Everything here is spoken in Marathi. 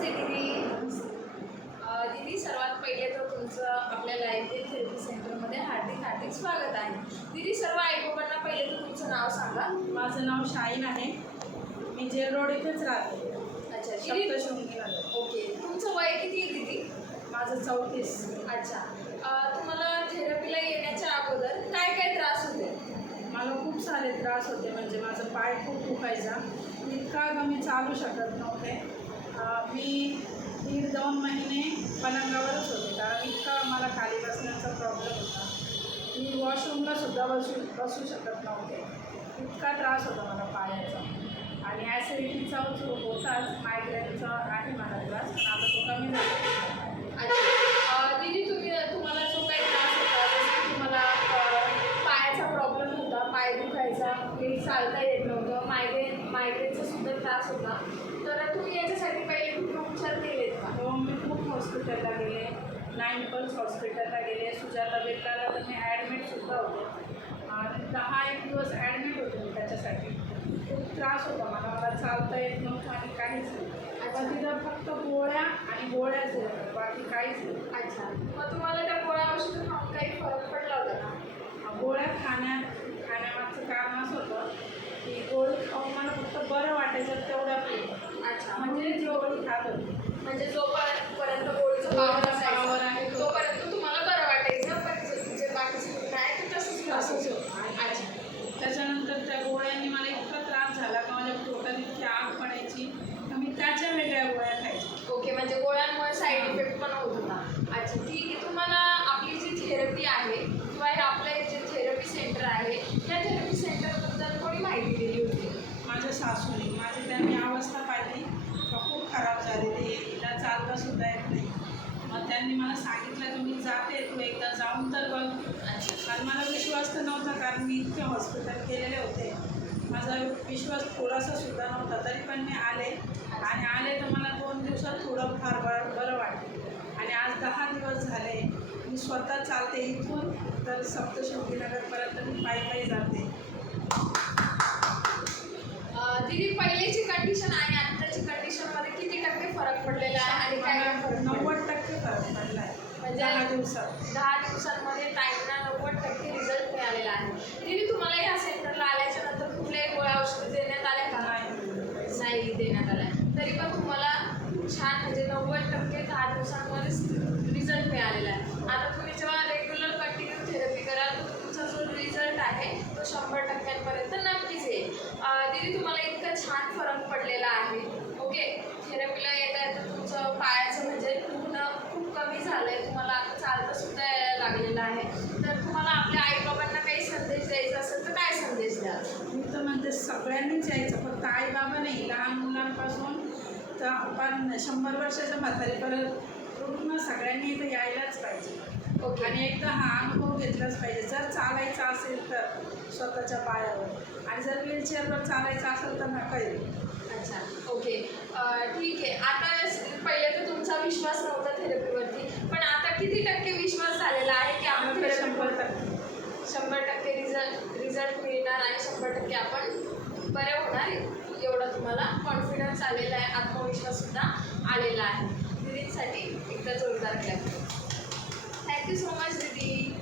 नमस्ते दीदी. दीदी, सर्वात पहिले तर तुमचं आपल्या लाईफस्टाईल थेरपी सेंटरमध्ये हार्दिक स्वागत आहे. दीदी, सर्व ऐकूबांना पहिले तर तुमचं नाव सांगा. माझं नाव शाहीन आहे. मी जेल रोड इथेच राहते. अच्छा दीदी. ओके, तुमचं वय किती आहे दीदी? माझं 34. अच्छा. तुम्हाला थेरपीला येण्याच्या अगोदर काय काय त्रास होते? मला खूप सारे त्रास होते. म्हणजे माझं पाय खूप दुखायचा. इतका मी चालू शकत नव्हते. मी 1.5-2 महिने पलंगावरच होते, कारण इतका मला खाली बसण्याचा प्रॉब्लेम होता. मी वॉशरूमला सुद्धा बसू शकत नव्हते. इतका त्रास होता मला पायाचा. आणि ॲसिडिटीचा जो होताच, मायग्रेनचा आहे मला त्रास, पण आता तो कमी झाला. अच्छा दीदी, तुम्हाला जो काही त्रास होता, जसं की तुम्हाला पायाचा प्रॉब्लेम होता, पाय दुखायचा, नीट चालता येत नव्हतं, मायग्रेनचा सुद्धा त्रास होता, तर तुम्ही याच्यासाठी पहिले कुठे उपचार केलेत का? हो, मी खूप हॉस्पिटलला गेले. 9 पल्स हॉस्पिटलला गेले. सुजाता बेताला तर मी ॲडमिटसुद्धा होते. आणि 10-1 दिवस ॲडमिट होते मी त्याच्यासाठी. खूप त्रास होता मला चालता येत नव्हतं आणि काहीच नाही. आता तिथं फक्त गोळ्याच देतात, बाकी काहीच नाही. अच्छा, मग तुम्हाला त्या गोळ्या औषधं खाऊन काही फरक पडला होता का? गोळ्या खाण्यामागचं कारण असं होतं की गोळी खाऊन मला फक्त बरं वाटायचं तेवढ्या. अच्छा, म्हणजे गोळी खात होती. म्हणजे जोपर्यंत गोळीचं पावर आहे तोपर्यंत तुम्हाला बरं वाटायचं, पण जे बाकीचं दुखणं आहे ते तसंच होतं. अच्छा. त्याच्यानंतर त्या गोळ्यांनी मला इतका त्रास झाला का माझ्या पोटात इतकी आग पडायची, तर मी त्याच्या वेगळ्या गोळ्या खायची. ओके, म्हणजे गोळ्यांमुळे साईड इफेक्ट पण होत होता. अच्छा, ठीक आहे. तुम्हाला आपली जी थेरपी आहे किंवा हे आपलं जे थेरपी सेंटर आहे, त्या थेरपी सेंटरबद्दल कोणी माहिती दिली होती? माझ्या सासूने त्यांनी अवस्था पाहिली का खूप खराब झालेली आहे, तिला चालतासुद्धा येत नाही. मग त्यांनी मला सांगितलं की मी जाते, तू एकदा जाऊन तर बघ. कारण मला विश्वास तर नव्हता, कारण मी इतके हॉस्पिटल केलेले होते. माझा विश्वास थोडासा सुद्धा नव्हता, तरी पण मी आले तर मला 2 दिवसात थोडं फार बरं वाटलं. आणि आज 10 दिवस झाले मी स्वतः चालते. इथून तर सप्तशृंगीनगरपर्यंत मी पायी जाते. दीदी, पहिलेची कंडिशन आणि आत्ताची कंडिशनमध्ये किती टक्के फरक पडलेला आहे आणि काय काय फरक? 90% फरक पडला आहे. म्हणजे 10 दिवसांमध्ये ताईंना 90% रिझल्ट मिळालेला आहे. दीदी, तुम्हाला या सेंटरला आल्याच्या नंतर कुठल्याही गोळ्या औषधं देण्यात आल्या का? नाही देण्यात आल्या. तरी पण तुम्हाला छान, म्हणजे 90% 10 दिवसांमध्येच रिझल्ट मिळालेला आहे. आता तुम्ही जेव्हा रेग्युलर कंटिन्यू थेरपी कराल तर तुमचा जो रिझल्ट आहे तो 100% नक्कीच येईल. दीदी, तुम्हाला इतका छान फरक पडलेला आहे. ओके, थेरपीला येता तुमचं पायाचं म्हणजे दुखणं खूप कमी झालं आहे. तुम्हाला आता चालतासुद्धा यायला लागलेलं आहे. तर तुम्हाला आपल्या आईबाबांना काही संदेश द्यायचा असेल तर काय संदेश द्याल? मी तर म्हणते सगळ्यांनीच यायचं, फक्त आईबाबा नाही, लहान मुलांपासून तर आपण 100 वर्षाच्या म्हातारीपर्यंत पूर्ण सगळ्यांनी इथं यायलाच पाहिजे. ओके. आणि एकदा हा अनुभव घेतलाच पाहिजे. जर चालायचं असेल तर स्वतःच्या पायावर, आणि जर व्हीलचेअरवर चालायचं असेल तर नका येऊ. अच्छा, ओके. ठीक आहे. आता पहिले तर तुमचा विश्वास नव्हता थेरपीवरती, पण आता किती टक्के विश्वास झालेला आहे की आपण 100% रिझल्ट मिळणार आणि 100% आपण बरे होणार, एवढा तुम्हाला कॉन्फिडन्स आलेला आहे, आत्मविश्वाससुद्धा आलेला आहे. दीदींसाठी एकदा जोरदार क्लॅप. थँक्यू सो मच दीदी.